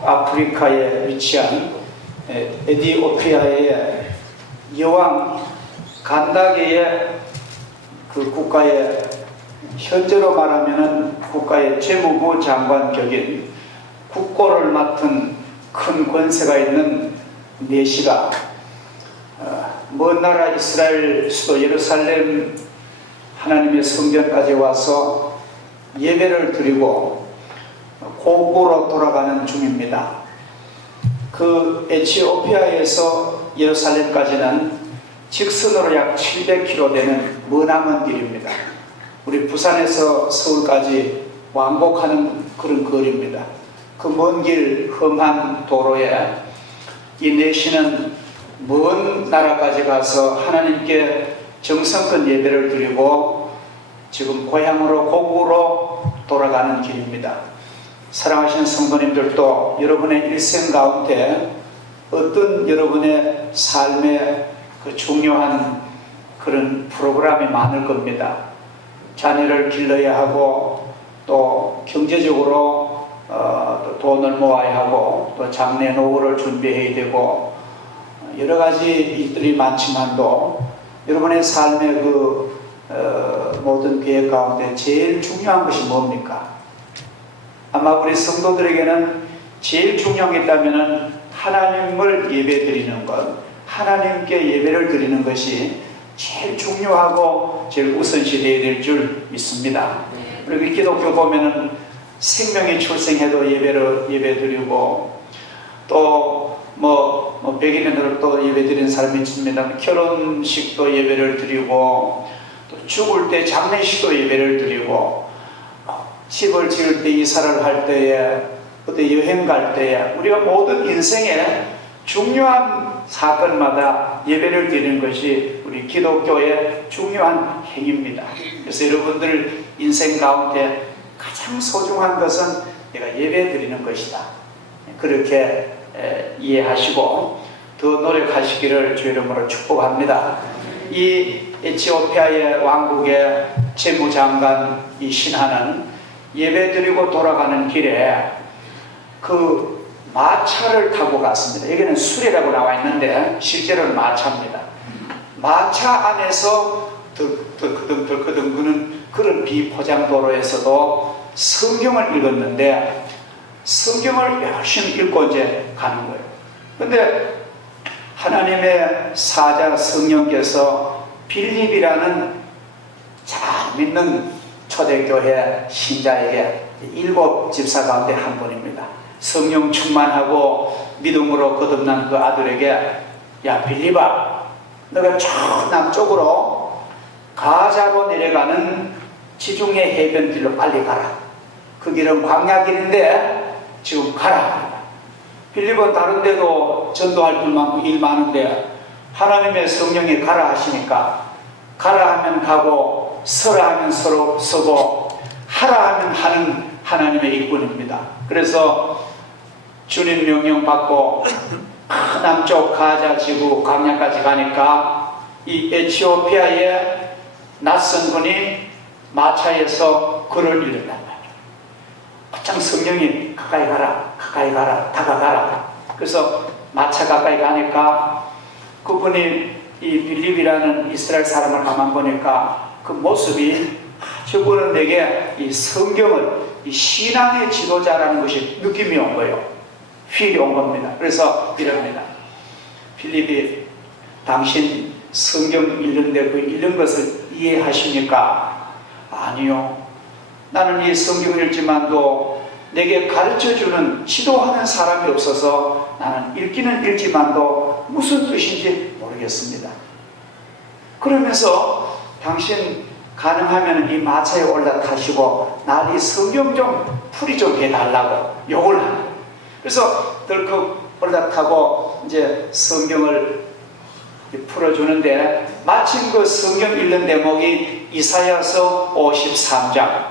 북아프리카에 위치한 에티오피아의 여왕 간다게의 그 국가의 현재로 말하면 국가의 재무부 장관 격인 국고를 맡은 큰 권세가 있는 내시가 먼 나라 이스라엘 수도 예루살렘 하나님의 성전까지 와서 예배를 드리고 고국으로 돌아가는 중입니다. 그 에티오피아에서 예루살렘까지는 직선으로 약 700km 되는 머나먼 길입니다. 우리 부산에서 서울까지 왕복하는 그런 거리입니다. 그 먼 길 험한 도로에 이 내시는 먼 나라까지 가서 하나님께 정성껏 예배를 드리고 지금 고향으로 고국으로 돌아가는 길입니다. 사랑하시는 성도님들도 여러분의 일생 가운데 어떤 여러분의 삶의 그 중요한 그런 프로그램이 많을 겁니다. 자녀를 길러야 하고 또 경제적으로 또 돈을 모아야 하고 또 장래 노후를 준비해야 되고 여러 가지 일들이 많지만도 여러분의 삶의 그 모든 계획 가운데 제일 중요한 것이 뭡니까? 아마 우리 성도들에게는 제일 중요한 게 있다면 하나님을 예배 드리는 것, 하나님께 예배를 드리는 것이 제일 중요하고 제일 우선시 되어야 될 줄 믿습니다. 그리고 기독교 보면은 생명이 출생해도 예배 드리고 또 백인들은 또 예배 드리는 사람이 있습니다. 결혼식도 예배를 드리고 또 죽을 때 장례식도 예배를 드리고 집을 지을 때 이사를 할 때에 어디 여행 갈 때에 우리가 모든 인생에 중요한 사건마다 예배를 드리는 것이 우리 기독교의 중요한 행위입니다. 그래서 여러분들 인생 가운데 가장 소중한 것은 내가 예배 드리는 것이다. 그렇게 이해하시고 더 노력하시기를 주 이름으로 축복합니다. 이 에티오피아의 왕국의 재무장관 이 신하는 예배 드리고 돌아가는 길에 그 마차를 타고 갔습니다. 여기는 수레라고 나와 있는데 실제로는 마차입니다. 마차 안에서 덜커덩 그는 그런 비포장도로에서도 성경을 읽었는데 성경을 열심히 읽고 이제 가는 거예요. 근데 하나님의 사자 성령께서 빌립이라는 잘 믿는 초대교회 신자에게 7 집사 가운데 한 분입니다. 성령 충만하고 믿음으로 거듭난 그 아들에게 야 빌립아 너가 저 남쪽으로 가자로 내려가는 지중해 해변길로 빨리 가라. 그 길은 광야길인데 지금 가라. 빌립은 다른 데도 전도할 줄만큼 일 많은데 하나님의 성령이 가라 하시니까 가라 하면 가고 서라 하면 서고 하라 하면 하는 하나님의 일꾼입니다. 그래서 주님 명령 받고 남쪽 가자 지구 광야까지 가니까 이 에티오피아의 낯선 분이 마차에서 글을 읽는단 말이에요. 곧장 성령이 가까이 가라 다가가라. 그래서 마차 가까이 가니까 그분이 이 빌립이라는 이스라엘 사람을 가만 보니까 그 모습이 저분은 내게 이 성경을 이 신앙의 지도자라는 것이 느낌이 온 거예요. 필이 온 겁니다. 그래서 이럽니다. 빌립이 당신 성경 읽는데 그 읽는 것을 이해하십니까? 아니요. 나는 이 성경을 읽지만도 내게 가르쳐주는 지도하는 사람이 없어서 나는 읽기는 읽지만도 무슨 뜻인지 모르겠습니다. 그러면서 당신 가능하면 이 마차에 올라타시고 날 이 성경 좀 풀이 좀 해달라고 욕을 하는. 그래서 덜컥 올라타고 이제 성경을 풀어주는데 마침 그 성경 읽는 대목이 이사야서 53장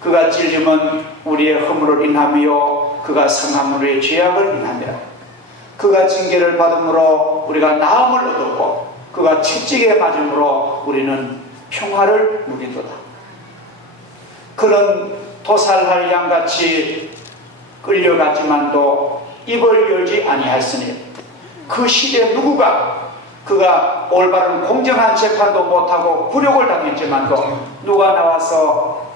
그가 찔림은 우리의 허물을 인하며 그가 상함은 우리의 죄악을 인하며 그가 징계를 받음으로 우리가 나음을 얻었고 그가 채찍에 맞음으로 우리는 평화를 누리도다. 그런 도살할 양같이 끌려갔지만도 입을 열지 아니하였으니 그 시대 누구가 그가 올바른 공정한 재판도 못하고 굴욕을 당했지만도 누가 나와서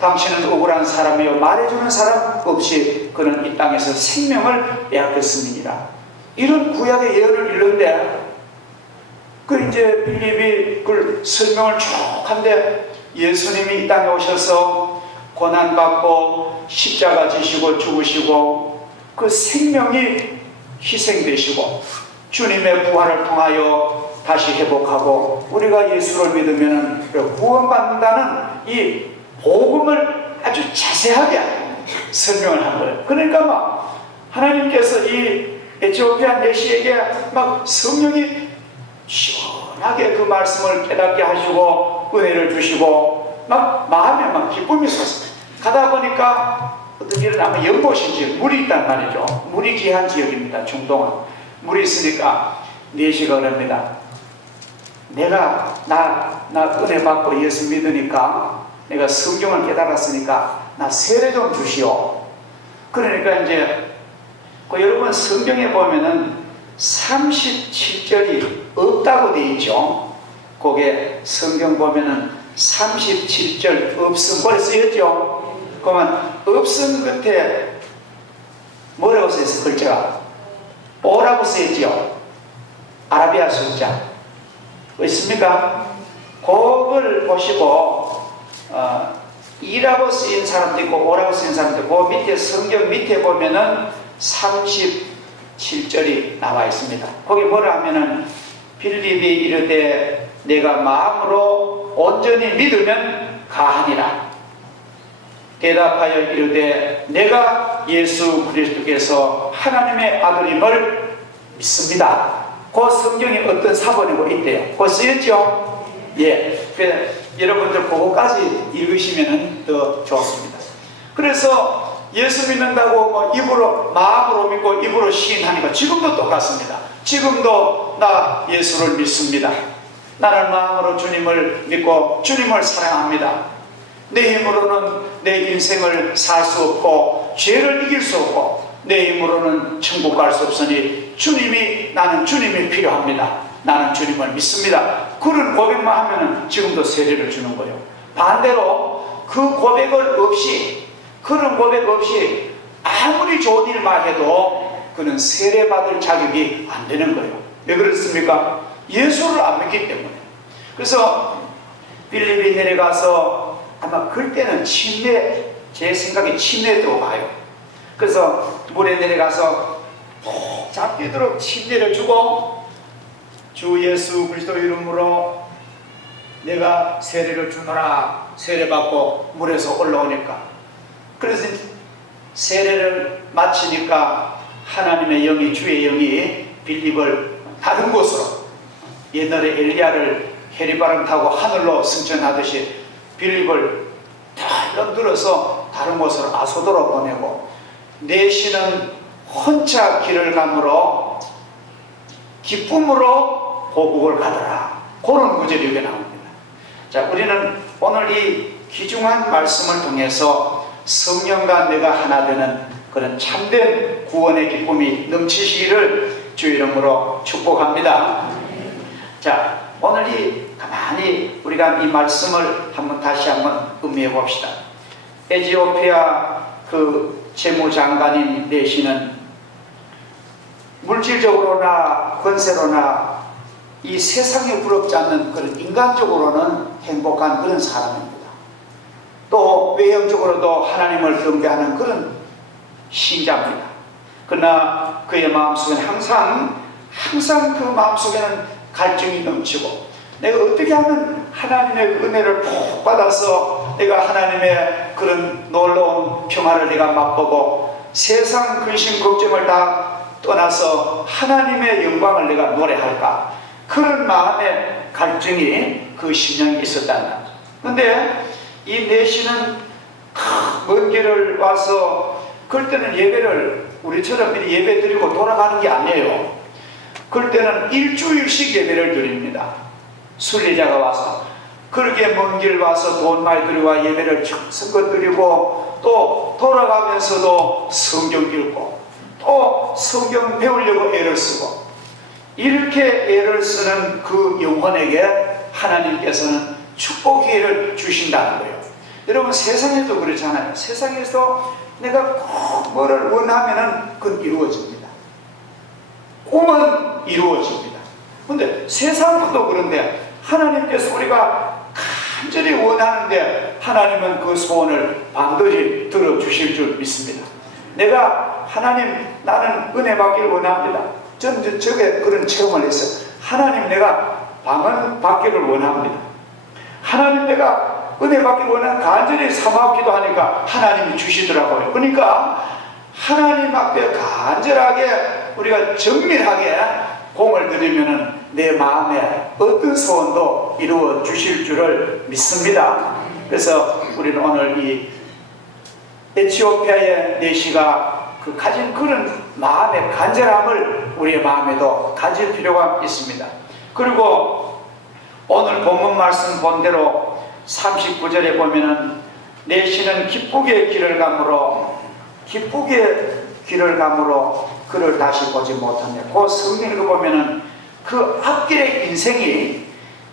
당신은 억울한 사람이요 말해주는 사람 없이 그는 이 땅에서 생명을 빼앗겼습니다. 이런 구약의 예언을 읽는데 그 이제 빌립이 그 설명을 쭉 한데 예수님이 이 땅에 오셔서 고난받고 십자가 지시고 죽으시고 그 생명이 희생되시고 주님의 부활을 통하여 다시 회복하고 우리가 예수를 믿으면 구원받는다는 이 복음을 아주 자세하게 설명을 한 거예요. 그러니까 막 하나님께서 이 에티오피아 내시에게 막 성령이 시원하게 그 말씀을 깨닫게 하시고 은혜를 주시고 막 마음에 막 기쁨이 섰어요. 가다 보니까 어떤 일은 아마 연못인지 물이 있단 말이죠. 물이 귀한 지역입니다. 중동은 물이 있으니까 내시가 그럽니다. 내가 나 은혜 받고 예수 믿으니까 내가 성경을 깨달았으니까 나 세례 좀 주시오. 그러니까 이제 여러분 성경에 보면은 37절이 없다고 되어 있죠. 거기에 성경 보면은 37절 없음 그래 쓰였죠. 그러면 없음 끝에 뭐라고 써있어? 글자가 오라고 쓰였죠. 아라비아 숫자 있습니까? 그걸 보시고 이라고 쓰인 사람도 있고 오라고 쓰인 사람도 있고 그 밑에 성경 밑에 보면은 37절이 나와 있습니다. 거기 뭐라 하면은 빌립이 이르되 내가 마음으로 온전히 믿으면 가하니라. 대답하여 이르되 내가 예수 그리스도께서 하나님의 아들임을 믿습니다. 그 성경이 어떤 사본이고 있대요. 그거 쓰였죠? 예. 여러분들 그거까지 읽으시면 더 좋습니다. 그래서 예수 믿는다고 뭐 입으로 마음으로 믿고 입으로 시인하니까 지금도 똑같습니다. 지금도 나 예수를 믿습니다. 나는 마음으로 주님을 믿고 주님을 사랑합니다. 내 힘으로는 내 인생을 살 수 없고 죄를 이길 수 없고 내 힘으로는 천국 갈 수 없으니 나는 주님이 필요합니다. 나는 주님을 믿습니다. 그런 고백만 하면 지금도 세례를 주는 거예요. 반대로 그 고백을 없이 그런 고백 없이 아무리 좋은 일만 해도 그는 세례받을 자격이 안 되는 거예요. 왜 그렇습니까? 예수를 안 믿기 때문에. 그래서 빌립이 내려가서 아마 그때는 제 생각에 침례도 가요. 그래서 물에 내려가서 잡히도록 침례를 주고 주 예수 그리스도 이름으로 내가 세례를 주노라 세례받고 물에서 올라오니까 그래서 세례를 마치니까 하나님의 영이 주의 영이 빌립을 다른 곳으로 옛날에 엘리야를 해리바람 타고 하늘로 승천하듯이 빌립을 다 들어서 다른 곳으로 아소도로 보내고 내시는 혼자 길을 가므로 기쁨으로 고국을 가더라. 그런 구절이 여기 나옵니다. 자, 우리는 오늘 이 귀중한 말씀을 통해서 성령과 내가 하나 되는 그런 참된 구원의 기쁨이 넘치시기를 주 이름으로 축복합니다. 자, 오늘 가만히 우리가 이 말씀을 다시 한번 음미해 봅시다. 에티오피아 그 재무장관인 내시는 물질적으로나 권세로나 이 세상에 부럽지 않는 그런 인간적으로는 행복한 그런 사람입니다. 또 외형적으로도 하나님을 경배하는 그런 신자입니다. 그러나 그의 마음속에는 항상 그 마음속에는 갈증이 넘치고 내가 어떻게 하면 하나님의 은혜를 푹 받아서 내가 하나님의 그런 놀라운 평화를 내가 맛보고 세상 근심 걱정을 다 떠나서 하나님의 영광을 내가 노래할까, 그런 마음의 갈증이 그 심령에 있었다는 거죠. 근데 이 내시는 먼 길을 와서 그럴 때는 예배를 우리처럼 예배 드리고 돌아가는 게 아니에요. 그럴 때는 일주일씩 예배를 드립니다. 순례자가 와서 그렇게 먼 길 와서 돈 많이 들여와 예배를 성껏 드리고 또 돌아가면서도 성경 읽고 또 성경 배우려고 애를 쓰고 이렇게 애를 쓰는 그 영혼에게 하나님께서는 축복 기회를 주신다는 거예요. 여러분 세상에도 그렇잖아요. 세상에서 내가 꼭 뭐를 원하면은 그건 이루어집니다. 꿈은 이루어집니다. 근데 세상도 그런데 하나님께서 우리가 간절히 원하는데 하나님은 그 소원을 반드시 들어주실 줄 믿습니다. 내가 하나님 나는 은혜 받기를 원합니다. 저는 저게 그런 체험을 했어요. 하나님 내가 방언 받기를 원합니다. 하나님 내가 은혜 받기를 원하는 간절히 사모하고 기도하니까 하나님이 주시더라고요. 그러니까 하나님 앞에 간절하게 우리가 정밀하게 공을 들이면은 내 마음에 어떤 소원도 이루어 주실 줄을 믿습니다. 그래서 우리는 오늘 이 에티오피아의 내시가 그 가진 그런 마음의 간절함을 우리의 마음에도 가질 필요가 있습니다. 그리고 오늘 본문 말씀 본대로 39절에 보면은 내시는 기쁘게 길을 가므로 그를 다시 보지 못한다. 그 성경을 보면은 그 앞길의 인생이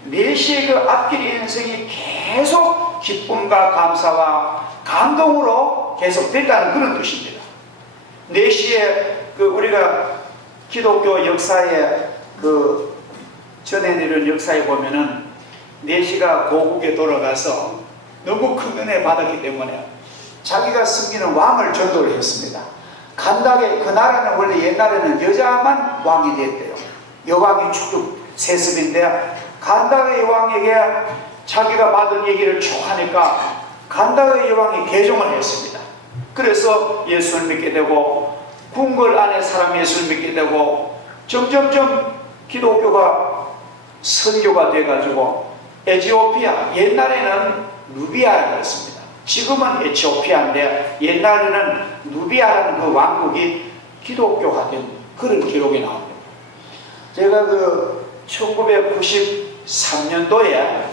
내시의 그 앞길의 인생이 계속 기쁨과 감사와 감동으로 계속 됐다는 그런 뜻입니다. 내시의 그 우리가 기독교 역사에 그 전해 내려온 역사에 보면은 내시가 고국에 돌아가서 너무 큰 은혜 받았기 때문에 자기가 섬기는 왕을 전도를 했습니다. 간닥에 그 나라는 원래 옛날에는 여자만 왕이 됐대요. 여왕이 쭉 세습인데 간닥의 여왕에게 자기가 받은 얘기를 쭉 하니까 간닥의 여왕이 개종을 했습니다. 그래서 예수를 믿게 되고 궁궐 안에 사람 예수를 믿게 되고 점점점 기독교가 선교가 돼가지고 에티오피아, 옛날에는 누비아라고 했습니다. 지금은 에티오피아인데 옛날에는 누비아라는 그 왕국이 기독교가 된 그런 기록이 나옵니다. 제가 그 1993년도에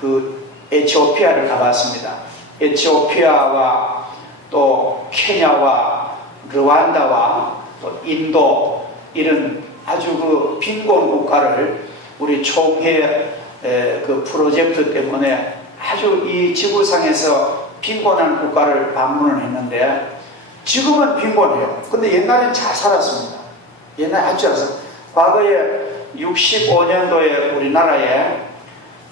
그 에티오피아를 가봤습니다. 에티오피아와 또 케냐와 르완다와 또 인도 이런 아주 그 빈곤 국가를 우리 총회 그 프로젝트 때문에 아주 이 지구상에서 빈곤한 국가를 방문을 했는데 지금은 빈곤해요. 근데 옛날엔 잘 살았습니다. 옛날에 아주 잘 살았어요. 과거에 65년도에 우리나라에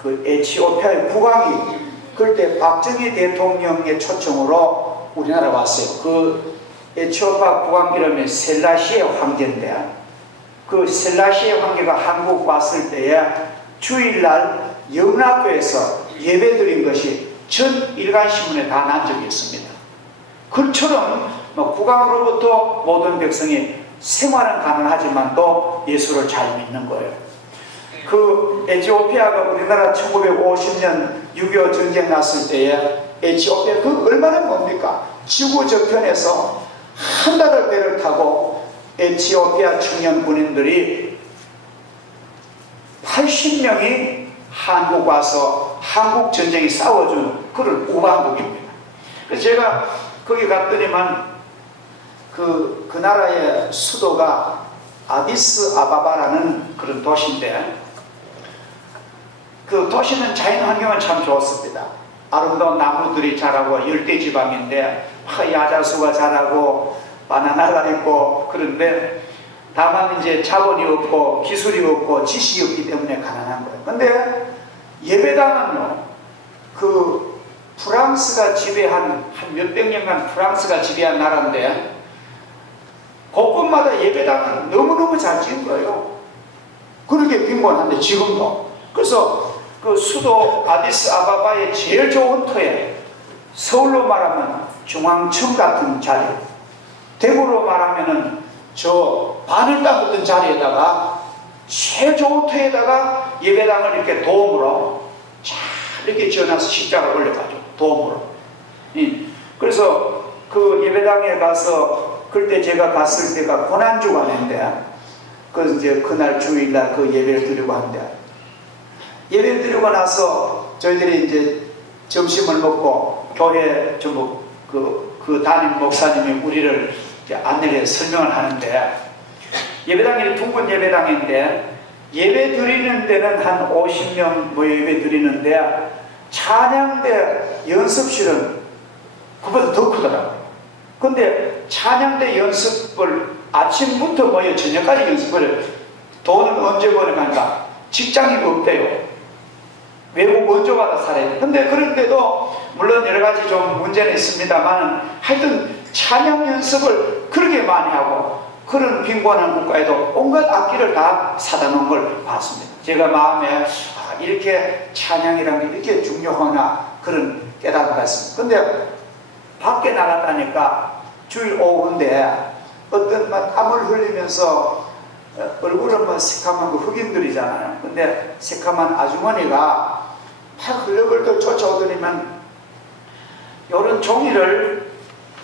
그 에티오피아의 국왕이 그때 박정희 대통령의 초청으로 우리나라 왔어요. 그 에티오피아 국왕 이름이 셀라시에 황제인데 그 셀라시에 황제가 한국 왔을 때에 주일날 영락교에서 예배드린 것이 전 일간신문에 다 난 적이 있습니다. 그처럼 국왕으로부터 모든 백성이 생활은 가능하지만 또 예수를 잘 믿는 거예요. 그 에티오피아가 우리나라 1950년 6.25 전쟁 났을 때에 에티오피아 그 얼마나 뭡니까? 지구 저편에서 한 달을 배를 타고 에티오피아 청년 군인들이 80명이 한국 와서 한국 전쟁이 싸워준 그런 우방국입니다. 그래서 제가 거기 갔더니만 그 나라의 수도가 아디스 아바바라는 그런 도시인데 그 도시는 자연 환경은 참 좋습니다. 아름다운 나무들이 자라고 열대지방인데 야자수가 자라고 바나나가 있고 그런데 다만 이제 자본이 없고 기술이 없고 지식이 없기 때문에 가난한 거예요. 근데 예배당은요, 그 프랑스가 지배한 한 몇백 년간 프랑스가 지배한 나라인데 곳곳마다 예배당은 너무너무 잘 지은 거예요. 그렇게 빈곤한데 지금도. 그래서 그 수도 아디스 아바바의 제일 좋은 터에 서울로 말하면 중앙청 같은 자리, 대구로 말하면은 저 바늘 땅 같은 자리에다가 최좋은 터에다가 예배당을 이렇게 도움으로 잘 이렇게 지어놔서 십자가를 올려가지고 도움으로. 그래서 그 예배당에 가서 그때 제가 갔을 때가 고난주간인데 그 이제 그날 주일날 그 예배를 드리고 한대. 예배를 드리고 나서 저희들이 이제 점심을 먹고 교회 전부 그 담임 목사님이 우리를 안내를 설명을 하는데, 예배당이 둥근 예배당인데 예배 드리는 데는 한 50명 뭐 예배 드리는데 찬양대 연습실은 그보다 더 크더라고요. 근데 찬양대 연습을 아침부터 모여 저녁까지 연습을, 돈은 언제 버려간다? 직장이 없대요. 외국 원조 받아 살아요. 근데 그런데도 물론 여러 가지 좀 문제는 있습니다만 하여튼 찬양 연습을 그렇게 많이 하고, 그런 빈곤한 국가에도 온갖 악기를 다 사다 놓은 걸 봤습니다. 제가 마음에 이렇게 찬양이라는 게 이렇게 중요하나 그런 깨달음을 했습니다. 근데 밖에 나갔다니까 주일 오후인데 어떤 막 땀을 흘리면서 얼굴은 뭐 새카만 그 흑인들이잖아요. 근데 새카만 아주머니가 막 흘러글들 쫓아오더니만 요런 종이를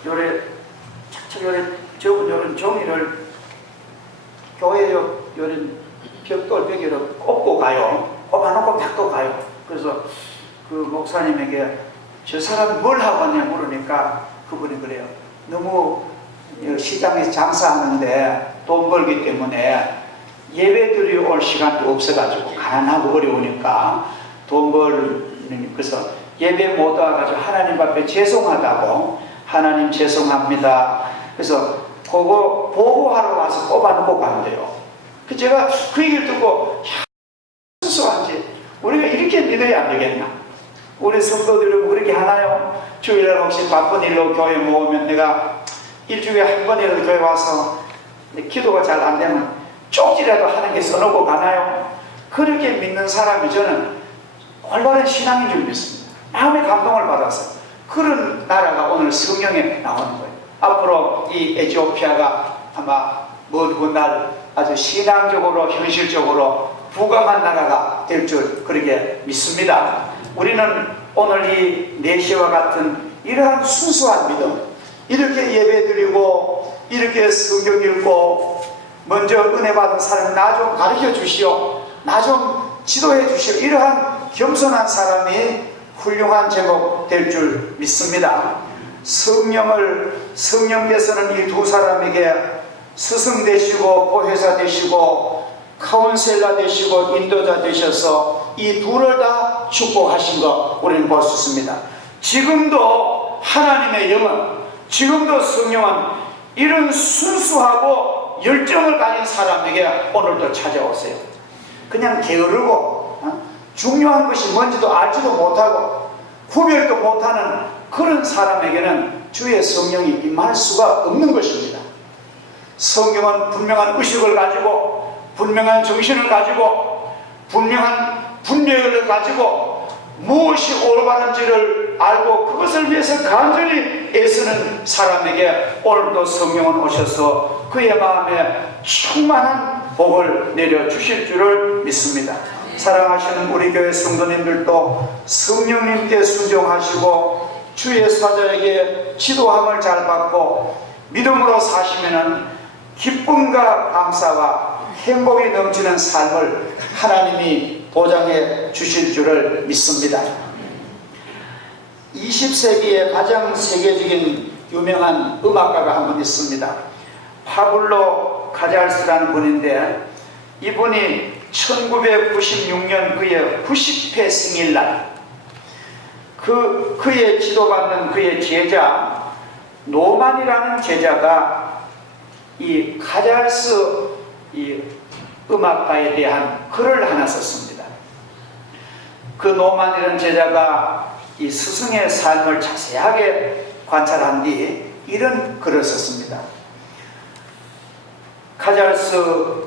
요래 착착 요래 적은 요런 종이를 교회 요런 벽돌 벽에로 꽂고 가요. 꼽아놓고 탁도 가요. 그래서 그 목사님에게 저 사람 뭘 하고 왔냐 물으니까 그분이 그래요. 너무 시장에서 장사하는데 돈 벌기 때문에 예배 드리러 올 시간도 없어가지고 가난하고 어려우니까 돈 벌는, 그래서 예배 못 와가지고 하나님 앞에 죄송하다고, 하나님 죄송합니다. 그래서 그거 보고하러 와서 꼽아놓고 간대요. 제가 그 얘기를 듣고 순수한지 우리가 이렇게 믿어야 안 되겠나? 우리 성도들은 그렇게 하나요? 주일날 혹시 바쁜 일로 교회 모으면 내가 일주일에 한 번이라도 교회 와서 기도가 잘 안 되면 쪽지라도 하는 게 써놓고 가나요? 그렇게 믿는 사람이 저는 올바른 신앙인 줄 믿습니다. 마음의 감동을 받아서. 그런 나라가 오늘 성경에 나오는 거예요. 앞으로 이 에티오피아가 아마 먼 훗날 아주 신앙적으로 현실적으로 부강한 나라가 될 줄 그렇게 믿습니다. 우리는 오늘 이 내시와 같은 이러한 순수한 믿음, 이렇게 예배드리고 이렇게 성경 읽고 먼저 은혜 받은 사람 나 좀 가르쳐 주시오, 나 좀 지도해 주시오, 이러한 겸손한 사람이 훌륭한 제목 될 줄 믿습니다. 성령께서는 이 두 사람에게 스승 되시고 보혜사 되시고 카운셀러 되시고 인도자 되셔서 이 둘을 다 축복하신 거 우리는 볼 수 있습니다. 지금도 하나님의 영은, 지금도 성령은 이런 순수하고 열정을 가진 사람에게 오늘도 찾아오세요. 그냥 게으르고 중요한 것이 뭔지도 알지도 못하고 구별도 못하는 그런 사람에게는 주의 성령이 임할 수가 없는 것입니다. 성경은 분명한 의식을 가지고, 분명한 정신을 가지고, 분명한 분별을 가지고 무엇이 올바른지를 알고 그것을 위해서 간절히 애쓰는 사람에게 오늘도 성령은 오셔서 그의 마음에 충만한 복을 내려주실 줄을 믿습니다. 사랑하시는 우리 교회 성도님들도 성령님께 순종하시고 주의 사자에게 지도함을 잘 받고 믿음으로 사시면은 기쁨과 감사와 행복이 넘치는 삶을 하나님이 보장해 주실 줄을 믿습니다. 20세기의 가장 세계적인 유명한 음악가가 한 분 있습니다. 파블로 카잘스라는 분인데, 이분이 1996년 그의 90회 생일날 그의 지도받는 그의 제자 노만이라는 제자가 이 카잘스 이 음악가에 대한 글을 하나 썼습니다. 그 노만이라는 제자가 이 스승의 삶을 자세하게 관찰한 뒤 이런 글을 썼습니다. 카잘스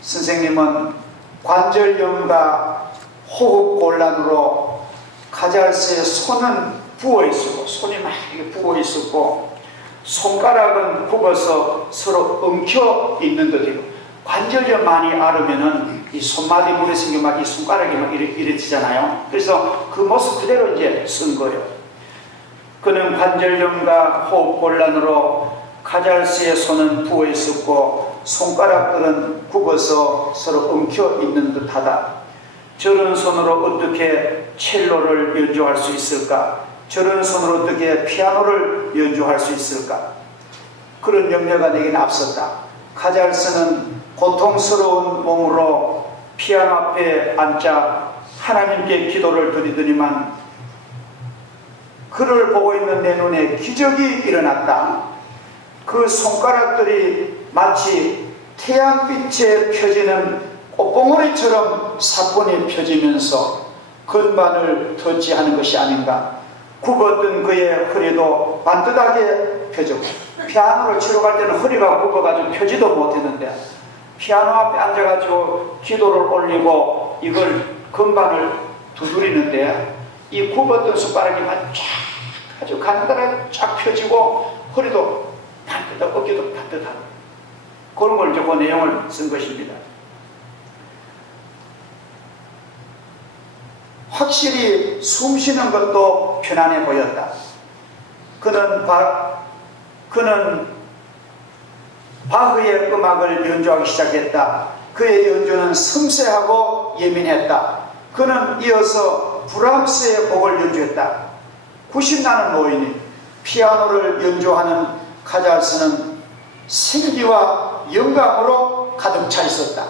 선생님은 관절염과 호흡 곤란으로 카잘스의 손은 부어 있었고, 손이 막 이렇게 부어 있었고, 손가락은 굽어서 서로 엉켜 있는 듯해요. 관절염 많이 앓으면은 이 손마디 물에 생겨 막 이 손가락이 막 이래지잖아요. 그래서 그 모습 그대로 이제 쓴 거예요. 그는 관절염과 호흡 곤란으로 카잘스의 손은 부어 있었고 손가락들은 굽어서 서로 엉켜 있는 듯하다. 저런 손으로 어떻게 첼로를 연주할 수 있을까? 저런 손으로 어떻게 피아노를 연주할 수 있을까? 그런 염려가 내게는 앞섰다. 카잘스는 고통스러운 몸으로 피아노 앞에 앉아 하나님께 기도를 드리더니만 그를 보고 있는 내 눈에 기적이 일어났다. 그 손가락들이 마치 태양빛에 펴지는 꽃봉오리처럼 사뿐히 펴지면서 건반을 덧지 하는 것이 아닌가. 굽었던 그의 허리도 반듯하게 펴졌고, 피아노를 치러 갈 때는 허리가 굽어가지고 펴지도 못했는데 피아노 앞에 앉아가지고 기도를 올리고 이걸 건반을 두드리는데 이 굽었던 손가락이 아주 간단하게 쫙 펴지고 허리도 반듯하고 어깨도 반듯하고 그런 걸 그 내용을 쓴 것입니다. 확실히 숨 쉬는 것도 편안해 보였다. 그는 바흐의 음악을 연주하기 시작했다. 그의 연주는 섬세하고 예민했다. 그는 이어서 브람스의 곡을 연주했다. 90나는 노인이 피아노를 연주하는 카잘스는 생기와 영감으로 가득 차 있었다.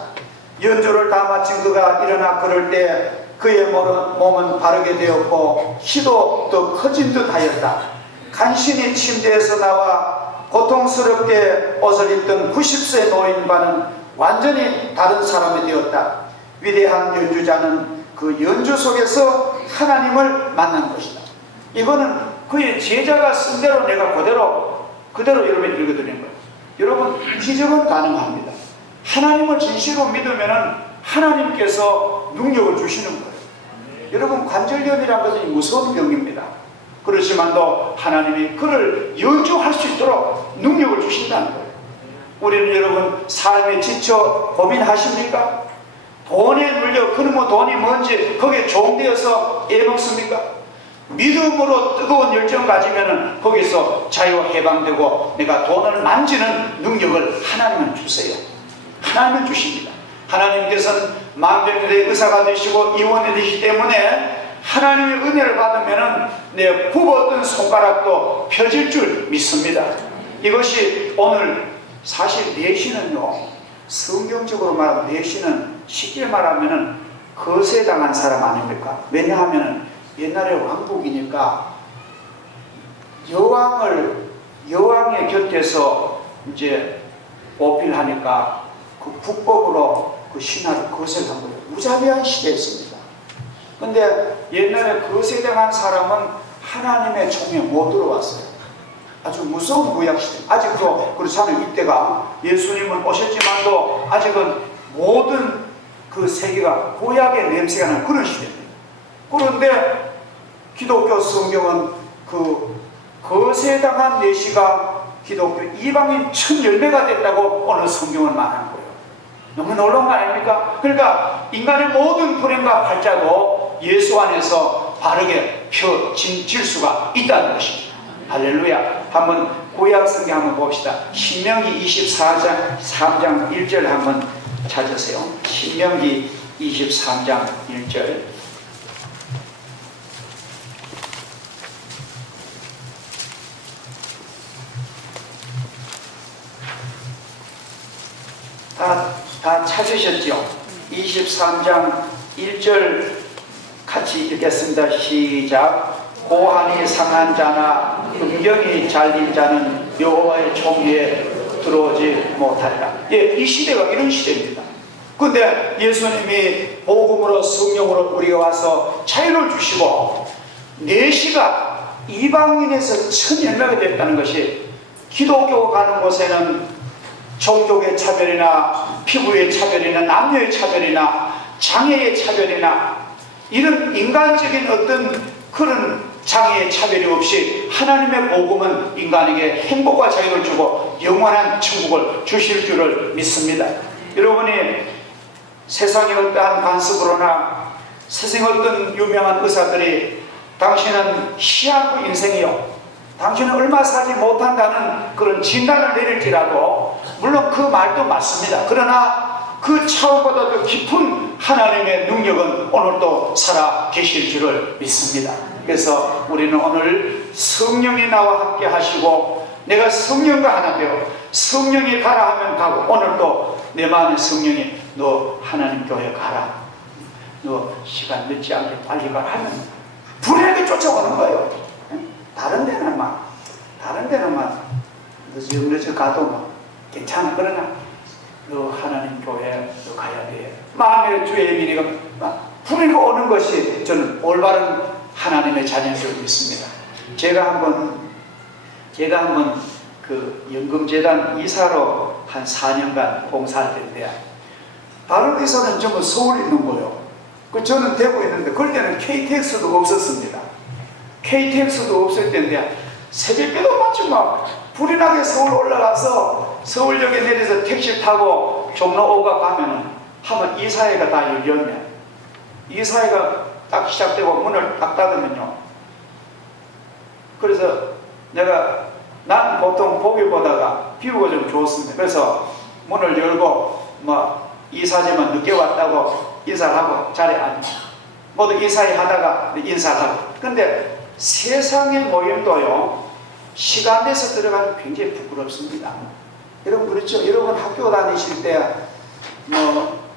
연주를 다 마친 그가 일어나 걸을 때 그의 몸은 바르게 되었고 키도 더 커진 듯 하였다. 간신히 침대에서 나와 고통스럽게 옷을 입던 90세 노인과는 완전히 다른 사람이 되었다. 위대한 연주자는 그 연주 속에서 하나님을 만난 것이다. 이거는 그의 제자가 쓴 대로 내가 그대로 여러분이 읽어드리는 거예요. 여러분, 기적은 가능합니다. 하나님을 진실로 믿으면 하나님께서 능력을 주시는 거예요. 여러분, 관절염이라는 것은 무서운 병입니다. 그렇지만도 하나님이 그를 연주할 수 있도록 능력을 주신다는 거예요. 우리는 여러분 삶에 지쳐 고민하십니까? 돈에 눌려 그놈의 돈이 뭔지 거기에 종되어서 애먹습니까? 믿음으로 뜨거운 열정 가지면 거기서 자유 해방되고 내가 돈을 만지는 능력을 하나님은 주세요. 하나님은 주십니다. 하나님께서는 만병의 의사가 되시고 이원이 되시기 때문에 하나님의 은혜를 받으면 내 굽었던 손가락도 펴질 줄 믿습니다. 이것이 오늘 사실 내시는요, 성경적으로 말하면 내시는 쉽게 말하면 거세당한 사람 아닙니까? 왜냐하면 옛날에 왕국이니까 여왕의 곁에서 이제 어필하니까 그 국법으로 그 신하를 거세를 한 거예요. 무자비한 시대였습니다. 근데 옛날에 거세당한 사람은 하나님의 총에 못 들어왔어요. 아주 무서운 구약시대. 아직도 그렇지 않아요. 이때가 예수님은 오셨지만도 아직은 모든 그 세계가 구약의 냄새가 나는 그런 시대입니다. 그런데 기독교 성경은 그 거세당한 내시가 기독교 이방인 첫 열매가 됐다고 오늘 성경은 말하는 거예요. 너무 놀라운 거 아닙니까? 그러니까 인간의 모든 불행과 발자도 예수 안에서 바르게 펴질 수가 있다는 것입니다. 할렐루야. 한번 구약 성경 한번 봅시다. 신명기 24장 3장 1절 한번 찾으세요. 신명기 23장 1절. 다 찾으셨죠? 23장 1절 같이 읽겠습니다. 시작. 고한이 상한 자나 음경이 잘린 자는 여호와의 총회에 들어오지 못하리라. 예, 이 시대가 이런 시대입니다. 근데 예수님이 복음으로 성령으로 우리가 와서 자유를 주시고 내시가 이방인에서 첫 열매가 됐다는 것이 기독교가 가는 곳에는 종족의 차별이나 피부의 차별이나 남녀의 차별이나 장애의 차별이나 이런 인간적인 어떤 그런 장애의 차별이 없이 하나님의 복음은 인간에게 행복과 자유를 주고 영원한 천국을 주실 줄을 믿습니다. 여러분이 세상의 어떠한 관습으로나 세상의 어떤 유명한 의사들이 당신은 시한부 인생이요, 당신은 얼마 살지 못한다는 그런 진단을 내릴지라도 물론 그 말도 맞습니다. 그러나 그 차원보다 더 깊은 하나님의 능력은 오늘도 살아 계실 줄을 믿습니다. 그래서 우리는 오늘 성령이 나와 함께 하시고 내가 성령과 하나 되어 성령이 가라 하면 가고, 오늘도 내 마음의 성령이 너 하나님 교회 가라, 너 시간 늦지 않게 빨리 가라 하면 불에게 쫓아오는 거예요. 다른 데는 막 늦어 가도 막 괜찮아. 그러나 너 하나님 교회 너 가야 돼. 마음의 주의 미리가 불이 오는 것이 저는 올바른 하나님의 자녀인 줄 믿습니다. 제가 한번 그 연금재단 이사로 한 4년간 봉사할 때인데, 다른 이사는 전부 서울에 있는 거예요. 저는 대구에 있는데 그럴 때는 KTX도 없었습니다. KTX도 없을 때인데 새벽에도 마치 막 불이 나게 서울 올라가서 서울역에 내려서 택시 타고 종로 5가 가면은 하면 이사회가 다 열렸네. 이사회가 딱 시작되고 문을 딱 닫으면요. 그래서 난 보통 보기 보다가 비유가 좀 좋습니다. 그래서 문을 열고 이사제만 늦게 왔다고 인사를 하고 자리에 앉고 모두 이사회 하다가 인사를 하고. 근데 세상의 모임도요, 시간 내서 들어가면 굉장히 부끄럽습니다. 여러분 그렇죠? 여러분 학교 다니실 때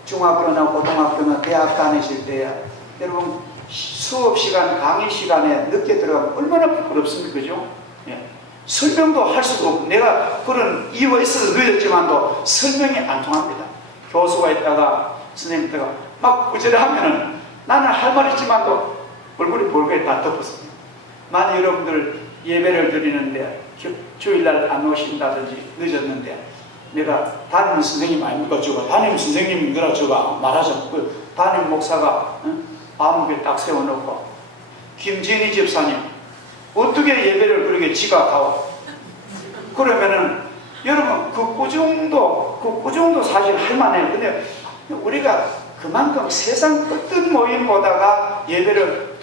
중학교나 고등학교나 대학 다니실 때 여러분 수업 시간, 강의 시간에 늦게 들어가면 얼마나 부끄럽습니까? 그죠? 예. 설명도 할 수도 없고, 내가 그런 이유가 있어서 늦었지만도 설명이 안 통합니다. 교수가 있다가 선생님 있다가 막 구제를 하면은 나는 할 말 있지만도 얼굴이 볼거에 다 덮었습니다. 만약 여러분들 예배를 드리는데 주일날 안 오신다든지 늦었는데, 내가 담임 선생님 아닙니까? 담임 선생님이라 제가 말하죠. 그 담임 목사가 아무개 딱 세워놓고 김진희 집사님 어떻게 예배를 그렇게 지각하고, 그러면은 여러분 그 꾸중도 사실 할만해요. 근데 우리가 그만큼 세상 어떤 모임보다가 예배를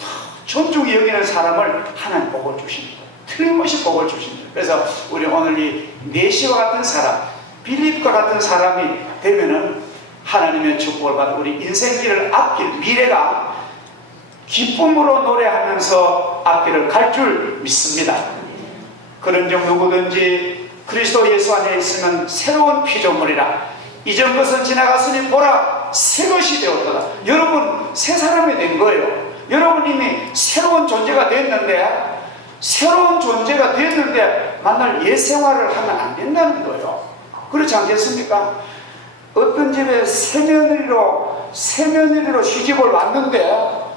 존중히 여기는 사람을 하나님 복을 주십니다. 틀림없이 복을 주십니다. 그래서 우리 오늘 이 네시와 같은 사람, 빌립과 같은 사람이 되면은 하나님의 축복을 받아 우리 인생길을 앞길, 미래가 기쁨으로 노래하면서 앞길을 갈 줄 믿습니다. 그런 점 누구든지 그리스도 예수 안에 있으면 새로운 피조물이라, 이전 것은 지나갔으니 보라 새 것이 되었도다. 여러분 새 사람이 된 거예요. 여러분 이미 새로운 존재가 됐는데, 만날 옛 생활을 하면 안 된다는 거예요. 그렇지 않겠습니까? 어떤 집에 새며느리로 시집을 왔는데,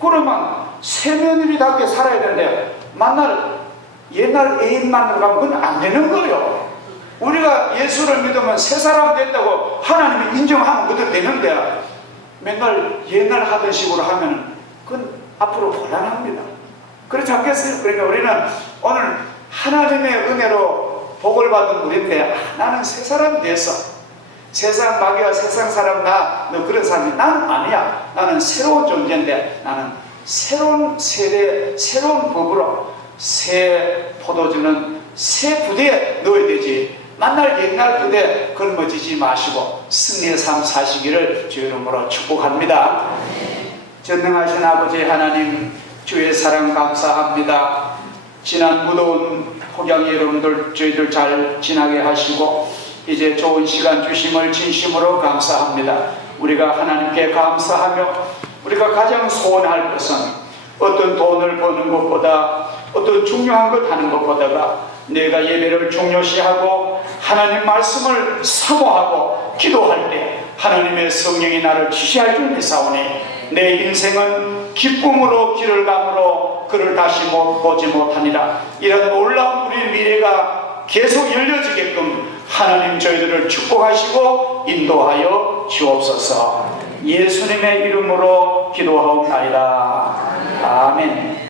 그러면 새며느리답게 살아야 되는데 옛날 애인 만나러 가면 그건 안 되는 거예요. 우리가 예수를 믿으면 새 사람 됐다고 하나님이 인정하면 그대로 되는데, 맨날 옛날 하던 식으로 하면 그건 앞으로 곤란합니다. 그렇지 않겠어요? 그러니까 우리는 오늘 하나님의 은혜로 복을 받은 우리인데, 나는 새 사람이 됐어. 세상 마귀와 세상 사람 너 그런 사람이 나는 아니야. 나는 새로운 존재인데, 나는 새로운 세대, 새로운 법으로 새 포도주는 새 부대에 넣어야 되지. 만날 옛날 부대에 걸머지지 마시고 승리의 삶 사시기를 주 이름으로 축복합니다. 전능하신 아버지 하나님, 주의 사랑 감사합니다. 지난 무더운 폭염 여러분들 저희들 잘 지나게 하시고 이제 좋은 시간 주심을 진심으로 감사합니다. 우리가 하나님께 감사하며 우리가 가장 소원할 것은 어떤 돈을 버는 것보다, 어떤 중요한 것 하는 것보다가 내가 예배를 중요시하고 하나님 말씀을 사모하고 기도할 때 하나님의 성령이 나를 지시할 줄 믿사오니 내 인생은 기쁨으로 길을 감으로 그를 다시 보지 못하니라. 이런 놀라운 우리 미래가 계속 열려지게끔 하나님 저희들을 축복하시고 인도하여 주옵소서. 예수님의 이름으로 기도하옵나이다. 아멘.